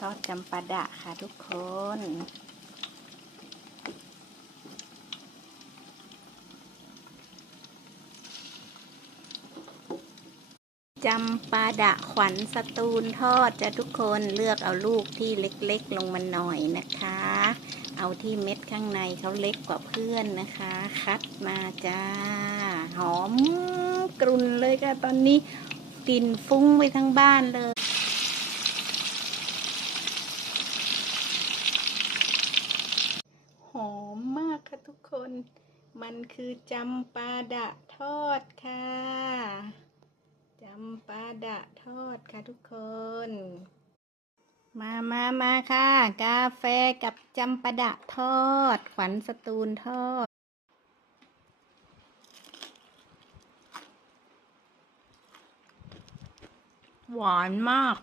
ทอดจำปาดะค่ะทุกคน จำปาดะขวัญสตูลทอดจะทุกคนเลือกเอาลูกที่เล็กๆ ลงมาหน่อยนะคะ เอาที่เม็ดข้างในเขาเล็กกว่าเพื่อนนะคะ คัดมาจ้า หอมกรุ่นเลยค่ะตอนนี้กลิ่นฟุ้งไปทั้งบ้านเลย อมมากค่ะทุกคน มันคือจำปาดะทอดค่ะ จำปาดะทอดค่ะทุกคน มามามาค่ะ กาแฟกับจำปาดะทอด ขวัญสตูลทอด หวานมาก